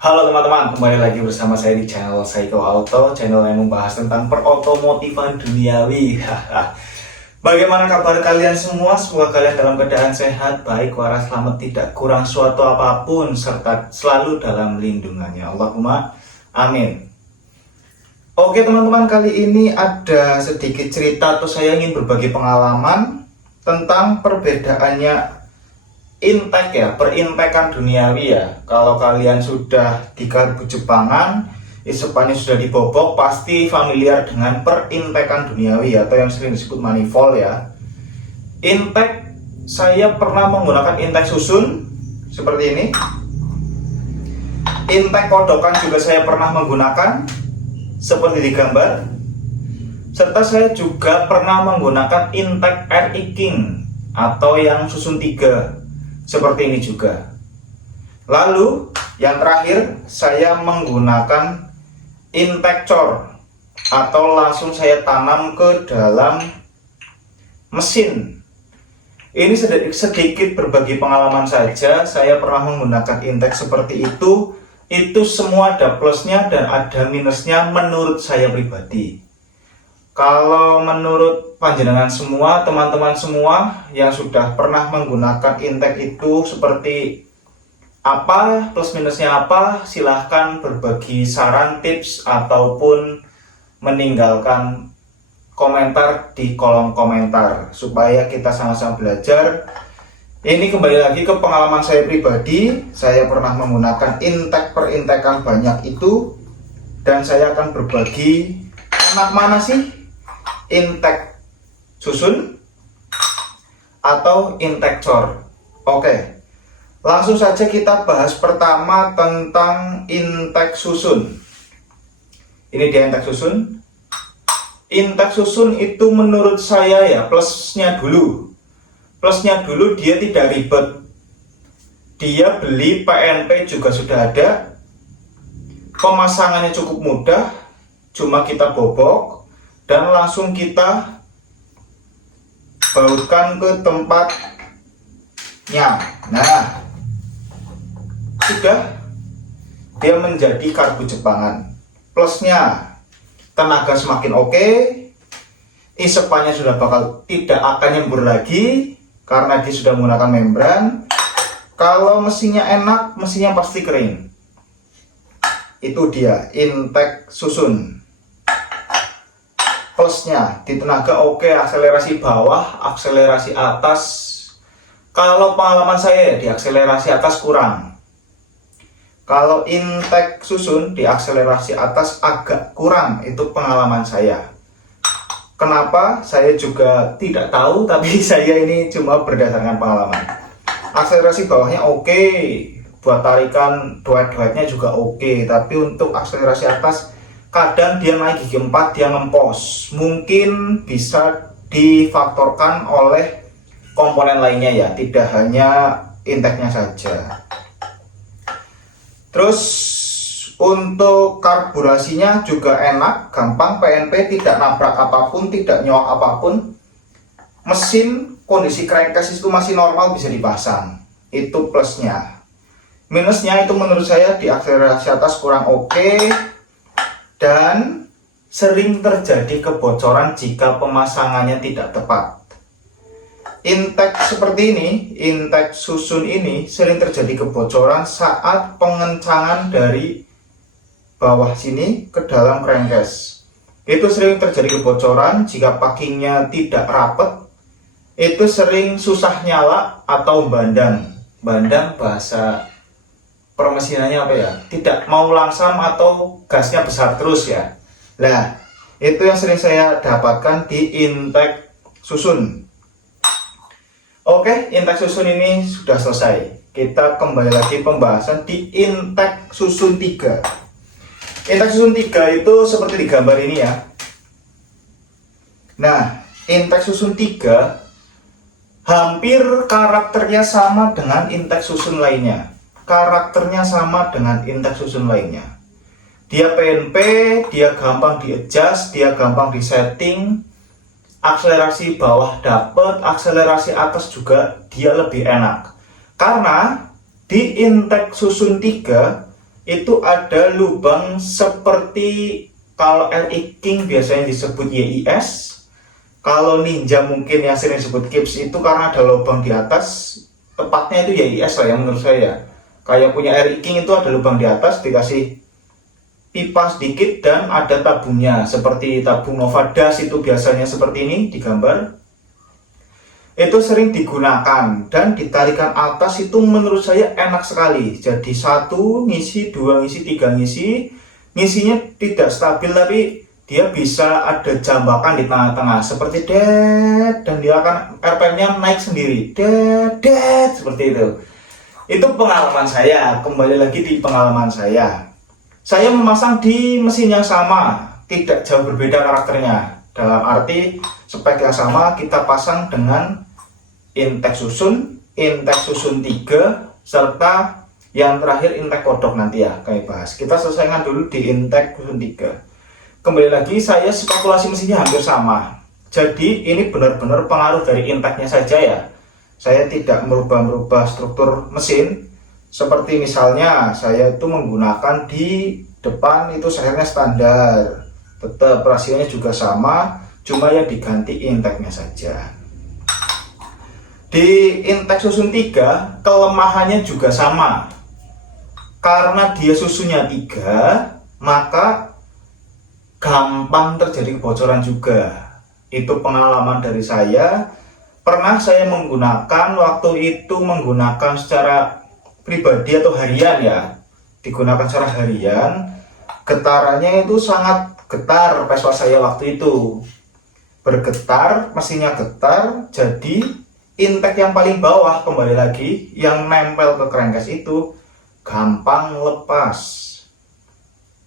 Halo teman-teman, kembali lagi bersama saya di channel Saiko Auto, channel yang membahas tentang perotomotifan duniawi. Bagaimana kabar kalian semua? Semoga kalian dalam keadaan sehat, baik, waras, selamat, tidak kurang suatu apapun, serta selalu dalam lindungannya. Allahumma amin. Oke teman-teman, kali ini ada sedikit cerita atau saya ingin berbagi pengalaman tentang perbedaannya intek ya, perintekan duniawi ya. Kalau kalian sudah di garbu Jepangan, isupannya sudah dibobok, pasti familiar dengan perintekan duniawi atau yang sering disebut manifold ya. Intek, saya pernah menggunakan intek susun seperti ini. Intek kodokan juga saya pernah menggunakan seperti di gambar. Serta saya juga pernah menggunakan intek RI King atau yang susun 3 seperti ini juga. Lalu yang terakhir saya menggunakan intek cor atau langsung saya tanam ke dalam mesin. Ini sedikit berbagi pengalaman saja. Saya pernah menggunakan intek seperti itu. Itu semua ada plusnya dan ada minusnya menurut saya pribadi. Kalau menurut panjenengan semua, teman-teman semua yang sudah pernah menggunakan intek itu seperti apa, plus minusnya apa, silahkan berbagi saran, tips, ataupun meninggalkan komentar di kolom komentar supaya kita sama-sama belajar. Ini kembali lagi ke pengalaman saya pribadi. Saya pernah menggunakan intek perintekan banyak itu, dan saya akan berbagi enak mana sih intek susun atau intek cor. Oke, langsung saja kita bahas pertama tentang intek susun. Ini dia intek susun. Intek susun itu menurut saya ya, plusnya dulu dia tidak ribet. Dia beli PNP juga sudah ada, pemasangannya cukup mudah, cuma kita bobok dan langsung kita bautkan ke tempatnya. Nah, sudah dia menjadi garbu Jepangan. Plusnya, tenaga semakin oke, isepannya sudah bakal tidak akan nyembur lagi karena dia sudah menggunakan membran. Kalau mesinnya enak, mesinnya pasti kering. Itu dia intek susun. Plusnya di tenaga oke, akselerasi bawah, akselerasi atas. Kalau pengalaman saya ya, di akselerasi atas kurang. Kalau intek susun di akselerasi atas agak kurang, itu pengalaman saya. Kenapa? Saya juga tidak tahu, tapi saya ini cuma berdasarkan pengalaman. Akselerasi bawahnya oke, buat tarikan duet-duetnya juga oke, tapi untuk akselerasi atas kadang dia naik gigi 4, dia ngempos. Mungkin bisa difaktorkan oleh komponen lainnya ya, tidak hanya inteknya saja. Terus untuk karburasinya juga enak, gampang, PNP tidak nabrak apapun, tidak nyowak apapun. Mesin kondisi crankcase itu masih normal, bisa dipasang. Itu plusnya. Minusnya itu menurut saya di akselerasi atas kurang oke, dan sering terjadi kebocoran jika pemasangannya tidak tepat. Intek seperti ini, intek susun ini sering terjadi kebocoran saat pengencangan dari bawah sini ke dalam crankcase. Itu sering terjadi kebocoran jika packingnya tidak rapat. Itu sering susah nyala atau bandang. Bandang bahasa permesinannya apa ya, tidak mau langsam atau gasnya besar terus ya. Nah, itu yang sering saya dapatkan di intek susun. Oke, intek susun ini sudah selesai. Kita kembali lagi pembahasan di intek susun 3. Intek susun 3 itu seperti di gambar ini ya. Nah, intek susun 3 hampir karakternya sama dengan intek susun lainnya. Karakternya sama dengan intek susun lainnya. Dia PNP, dia gampang di-adjust, dia gampang di-setting. Akselerasi bawah dapat, akselerasi atas juga dia lebih enak. Karena di intek susun 3 itu ada lubang seperti, kalau RI King biasanya disebut YIS, kalau Ninja mungkin yang sering disebut Kips itu karena ada lubang di atas, tepatnya itu YIS lah yang menurut saya. Kayak punya RI King itu ada lubang di atas, dikasih pipa sedikit dan ada tabungnya, seperti tabung Novadas itu biasanya seperti ini di gambar. Itu sering digunakan dan ditarikan atas itu menurut saya enak sekali. Jadi satu ngisi, dua ngisi, tiga ngisi, ngisinya tidak stabil tapi dia bisa ada jambakan di tengah-tengah seperti det, dan dia akan RPM-nya naik sendiri, det, seperti itu. Itu pengalaman saya, kembali lagi di pengalaman saya. Saya memasang di mesin yang sama, tidak jauh berbeda karakternya. Dalam arti spek yang sama kita pasang dengan intek susun 3, serta yang terakhir intek kodok nanti ya kami bahas. Kita selesaikan dulu di intek susun 3. Kembali lagi, saya spekulasi mesinnya hampir sama. Jadi ini benar-benar pengaruh dari inteknya saja ya. Saya tidak merubah struktur mesin. Seperti misalnya saya itu menggunakan di depan itu sehernya standar, tetap rasionya juga sama, cuma yang diganti inteknya saja. Di intek susun 3 kelemahannya juga sama, karena dia susunnya 3 maka gampang terjadi kebocoran juga. Itu pengalaman dari saya. Pernah saya menggunakan, waktu itu menggunakan secara pribadi atau harian ya, digunakan secara harian, getarannya itu sangat getar Vespa saya waktu itu, bergetar, mesinnya getar, jadi intek yang paling bawah, kembali lagi yang nempel ke crankcase itu gampang lepas.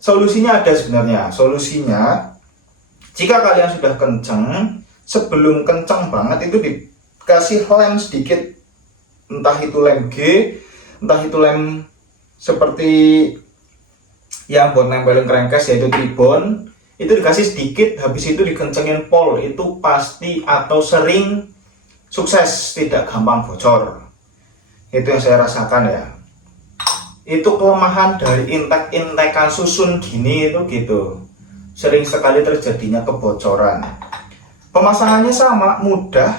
Solusinya ada sebenarnya. Solusinya, jika kalian sudah kenceng, sebelum kenceng banget itu dikasih lem sedikit, entah itu lem G, entah itu lem seperti yang buat nempelin crankcase yaitu tribon, itu dikasih sedikit, habis itu dikencengin pol, itu pasti atau sering sukses, tidak gampang bocor. Itu yang saya rasakan ya. Itu kelemahan dari intek-intekan susun gini itu gitu. Sering sekali terjadinya kebocoran. Pemasangannya sama, mudah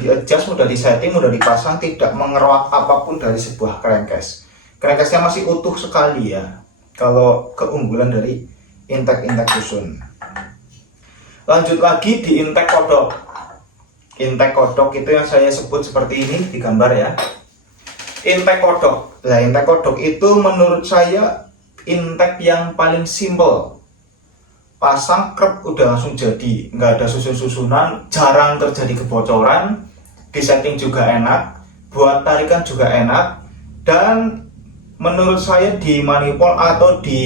di-adjust, mudah disetting, mudah dipasang, tidak mengeroak apapun dari sebuah crankcase. Crankcase-nya masih utuh sekali ya. Kalau keunggulan dari intek susun. Lanjut lagi di intek kodok. Intek kodok itu yang saya sebut seperti ini di gambar ya. Intek kodok. Nah, intek kodok itu menurut saya intek yang paling simple. Pasang krep udah langsung jadi, nggak ada susun-susunan, jarang terjadi kebocoran, disetting juga enak, buat tarikan juga enak, dan menurut saya di manifold atau di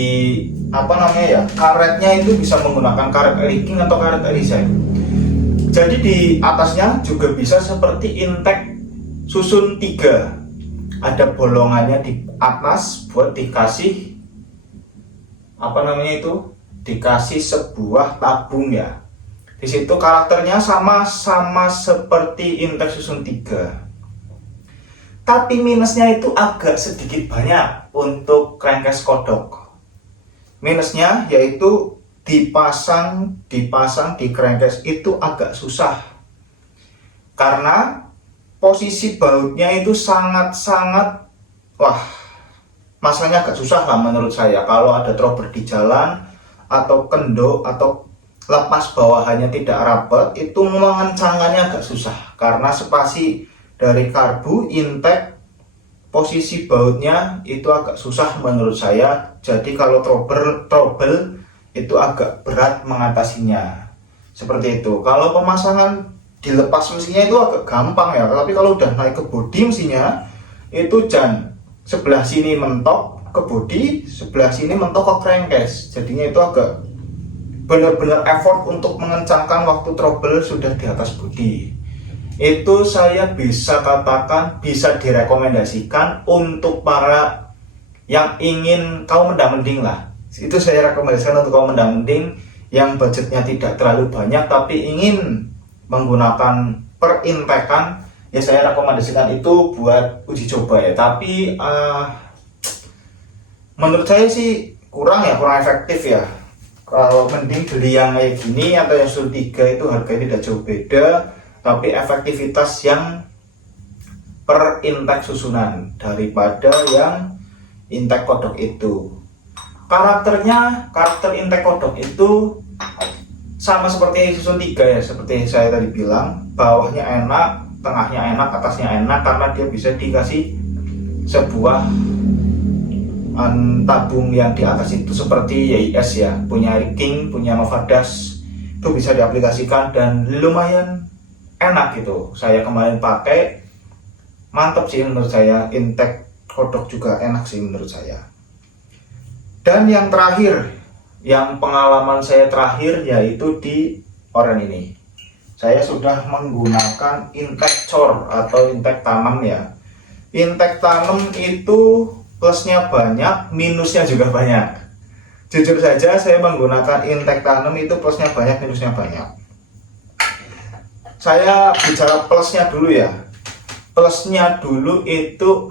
karetnya itu bisa menggunakan karet King atau karet Eliza. Jadi di atasnya juga bisa seperti intek susun 3, ada bolongannya di atas buat dikasih dikasih sebuah tabung ya. Di situ karakternya sama seperti intek susun 3. Tapi minusnya itu agak sedikit banyak untuk crankcase kodok. Minusnya yaitu dipasang di crankcase itu agak susah. Karena posisi bautnya itu sangat masanya agak susah lah menurut saya. Kalau ada trouble di jalan atau kendor atau lepas bawahannya tidak rapat, itu mengencangannya agak susah karena spasi dari karbu, intek, posisi bautnya itu agak susah menurut saya. Jadi kalau trouble itu agak berat mengatasinya. Seperti itu. Kalau pemasangan dilepas mesinnya itu agak gampang ya. Tapi kalau udah naik ke bodi mesinnya, itu sebelah sini mentok ke bodi, sebelah sini mentok ke crankcase. Jadinya itu agak benar-benar effort untuk mengencangkan waktu trouble sudah di atas bodi. Itu saya bisa katakan bisa direkomendasikan untuk para yang ingin kaum mendang-mending lah. Itu saya rekomendasikan untuk kaum mendang-mending yang budgetnya tidak terlalu banyak tapi ingin menggunakan perintekan, ya saya rekomendasikan itu buat uji coba ya. Tapi Menurut saya sih kurang efektif ya. Kalau mending beli yang kayak gini atau yang Sun 3 itu harganya tidak jauh beda, tapi efektivitas yang per intake susunan daripada yang intake kodok itu. Karakter intake kodok itu sama seperti Susun 3 ya, seperti saya tadi bilang, bawahnya enak, tengahnya enak, atasnya enak karena dia bisa dikasih sebuah tabung yang di atas itu seperti YIS ya, punya King, punya Novadas, itu bisa diaplikasikan dan lumayan enak gitu. Saya kemarin pakai, mantep sih menurut saya, intake kodok juga enak sih menurut saya. Dan yang terakhir, yang pengalaman saya terakhir yaitu di Oren ini. Saya sudah menggunakan intake cor atau intake tanam ya. Intake tanam itu plusnya banyak, minusnya juga banyak. Jujur saja saya menggunakan intake tanam itu plusnya banyak, minusnya banyak. Saya bicara plusnya dulu ya. Plusnya dulu itu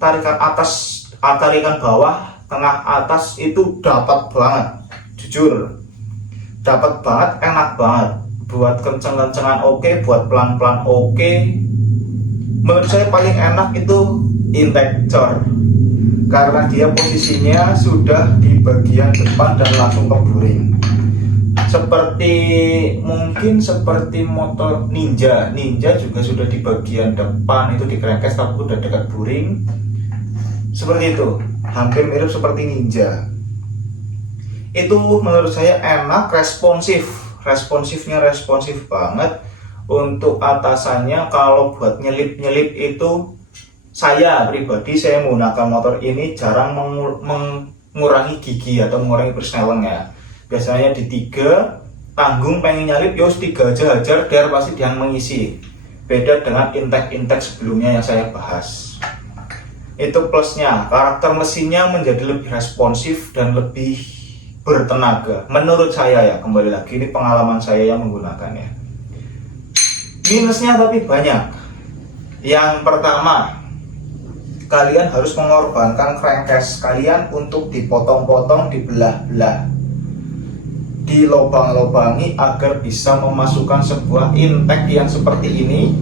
tarikan atas, tarikan bawah, tengah, atas itu dapat banget. Jujur, dapat banget, enak banget. Buat kenceng-kencengan oke, buat pelan-pelan oke. Menurut saya paling enak itu intake cor, karena dia posisinya sudah di bagian depan dan langsung ke buring. Mungkin seperti motor Ninja juga sudah di bagian depan itu di crankcase tapi udah dekat buring. Seperti itu, hampir mirip seperti Ninja. Itu menurut saya enak, responsifnya responsif banget. Untuk atasannya kalau buat nyelip itu, saya pribadi saya menggunakan motor ini jarang mengurangi gigi atau mengurangi persneleng ya. Biasanya di 3 tanggung pengen nyalip yos 3 aja hajar, biar pasti dia mengisi. Beda dengan intake sebelumnya yang saya bahas. Itu plusnya, karakter mesinnya menjadi lebih responsif dan lebih bertenaga. Menurut saya ya, kembali lagi ini pengalaman saya yang menggunakannya. Minusnya tapi banyak. Yang pertama, kalian harus mengorbankan crankcase kalian untuk dipotong-potong, dibelah-belah, dilobang-lobangi agar bisa memasukkan sebuah intake yang seperti ini,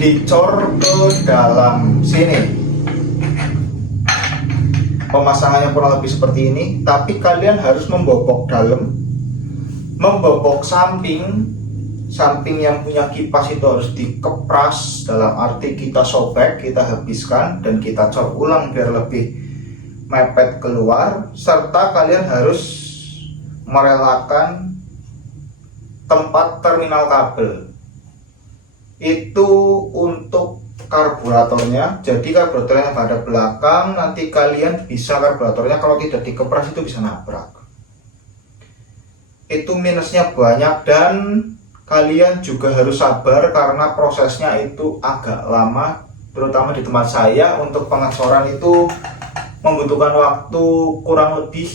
dicor ke dalam sini. Pemasangannya kurang lebih seperti ini, tapi kalian harus membobok dalam, membobok samping yang punya kipas itu harus dikepras, dalam arti kita sobek, kita habiskan dan kita cor ulang biar lebih mepet keluar. Serta kalian harus merelakan tempat terminal kabel itu untuk karburatornya. Jadi karburatornya pada belakang, nanti kalian bisa karburatornya kalau tidak dikepras itu bisa nabrak. Itu minusnya banyak dan kalian juga harus sabar karena prosesnya itu agak lama, terutama di tempat saya. Untuk pengecoran itu membutuhkan waktu kurang lebih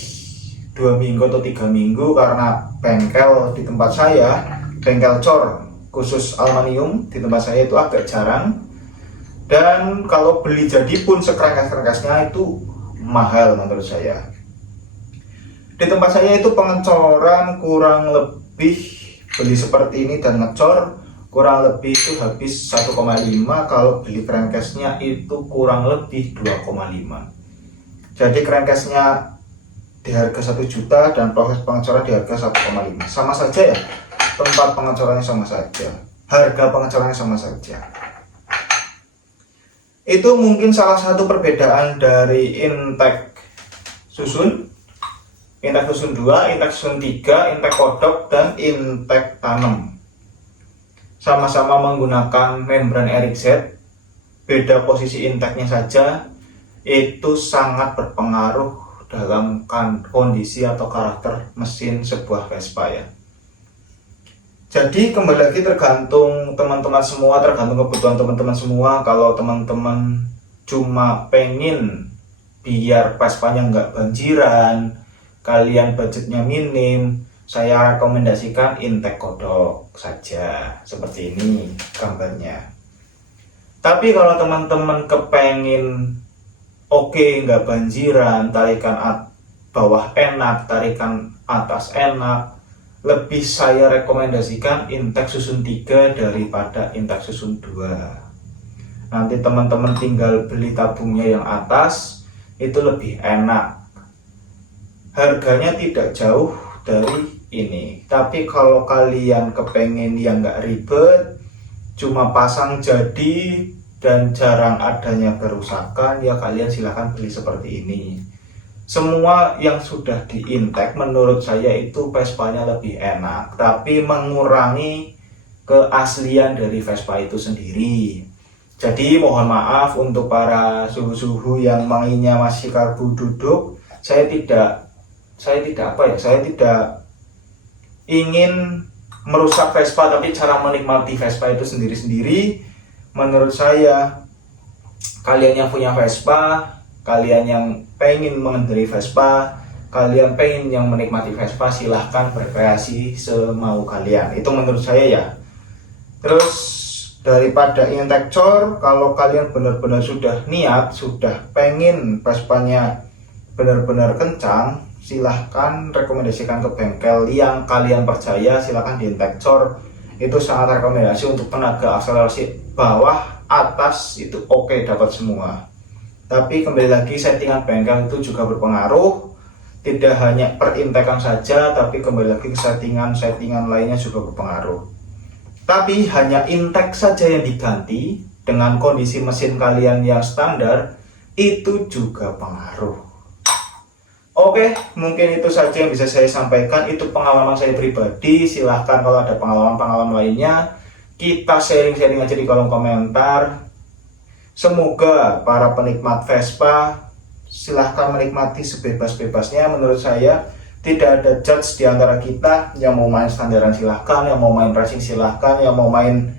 2 minggu atau 3 minggu karena bengkel di tempat saya, bengkel cor khusus aluminium di tempat saya itu agak jarang. Dan kalau beli jadi pun sekerangkas-kerangkasnya itu mahal menurut saya. Di tempat saya itu pengecoran kurang lebih, beli seperti ini dan ngecor kurang lebih itu habis 1,5. Kalau beli crankcase-nya itu kurang lebih 2,5. Jadi crankcase-nya di harga 1 juta dan proses pengecoran di harga 1,5. Sama saja ya, tempat pengecorannya sama saja, harga pengecorannya sama saja. Itu mungkin salah satu perbedaan dari intake susun, intake susun 2, intake susun 3, intake kodok, dan intake tanam. Sama-sama menggunakan membran RXZ, beda posisi intake-nya saja, itu sangat berpengaruh dalam kondisi atau karakter mesin sebuah Vespa ya. Jadi kembali lagi tergantung teman-teman semua, tergantung kebutuhan teman-teman semua. Kalau teman-teman cuma pengen biar Vespanya nggak banjiran, kalian budgetnya minim, saya rekomendasikan intake kodok saja. Seperti ini gambarnya. Tapi kalau teman-teman kepengen oke, nggak banjiran, bawah enak, tarikan atas enak, lebih saya rekomendasikan Intex Susun 3 daripada Intex Susun 2. Nanti teman-teman tinggal beli tabungnya yang atas, itu lebih enak. Harganya tidak jauh dari ini. Tapi kalau kalian kepengen yang nggak ribet, cuma pasang jadi dan jarang adanya kerusakan, ya kalian silahkan beli seperti ini. Semua yang sudah di Intex menurut saya itu Vespa-nya lebih enak, tapi mengurangi keaslian dari Vespa itu sendiri. Jadi mohon maaf untuk para suhu-suhu yang mainnya masih karbu duduk, saya tidak ingin merusak Vespa, tapi cara menikmati Vespa itu sendiri-sendiri. Menurut saya, kalian yang punya Vespa, kalian yang pengen mengendarai Vespa, kalian pengen yang menikmati Vespa, silahkan berkreasi semau kalian. Itu menurut saya ya. Terus daripada Intexor, kalau kalian benar-benar sudah niat, sudah pengen Vespanya benar-benar kencang, silahkan rekomendasikan ke bengkel yang kalian percaya. Silahkan di Intexor, itu sangat rekomendasi untuk tenaga akselerasi bawah atas itu oke, dapat semua. Tapi kembali lagi, settingan bengkel itu juga berpengaruh, tidak hanya perintekan saja, tapi kembali lagi settingan lainnya juga berpengaruh. Tapi hanya Intex saja yang diganti dengan kondisi mesin kalian yang standar, itu juga pengaruh. Oke, mungkin itu saja yang bisa saya sampaikan. Itu pengalaman saya pribadi. Silahkan kalau ada pengalaman-pengalaman lainnya, kita sharing-sharing aja di kolom komentar. Semoga para penikmat Vespa silahkan menikmati sebebas-bebasnya. Menurut saya tidak ada judge di antara kita. Yang mau main standaran silahkan, yang mau main racing silahkan, yang mau main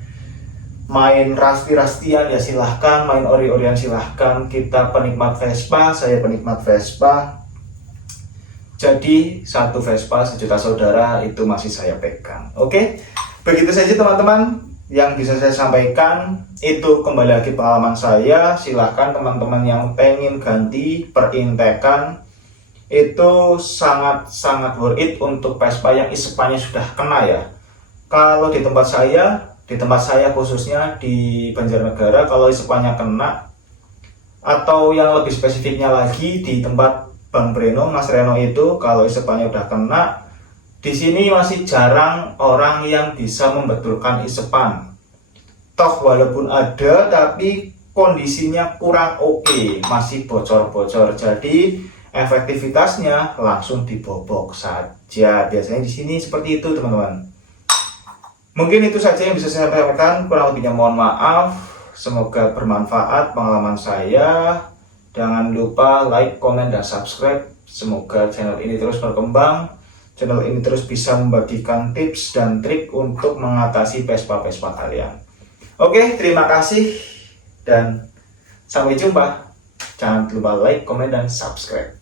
rasti-rastian ya silahkan, main ori-orian silahkan. Kita penikmat Vespa, saya penikmat Vespa. Jadi satu Vespa sejuta saudara itu masih saya pegang. Oke, begitu saja teman-teman yang bisa saya sampaikan. Itu kembali lagi pengalaman saya. Silahkan teman-teman yang pengen ganti perintekan, itu sangat worth it untuk Vespa yang isepannya sudah kena ya. Kalau di tempat saya khususnya di Banjarnegara, kalau isepannya kena, atau yang lebih spesifiknya lagi di tempat Bang Breno, Mas Reno itu, kalau isepannya udah kena, di sini masih jarang orang yang bisa membetulkan isepan. Toh walaupun ada, tapi kondisinya kurang oke, masih bocor-bocor. Jadi efektivitasnya langsung dibobok saja. Biasanya di sini seperti itu teman-teman. Mungkin itu saja yang bisa saya sampaikan. Kurang lebihnya mohon maaf. Semoga bermanfaat pengalaman saya. Jangan lupa like, komen, dan subscribe. Semoga channel ini terus berkembang. Channel ini terus bisa membagikan tips dan trik untuk mengatasi Vespa-Vespa kalian. Oke, terima kasih dan sampai jumpa. Jangan lupa like, komen, dan subscribe.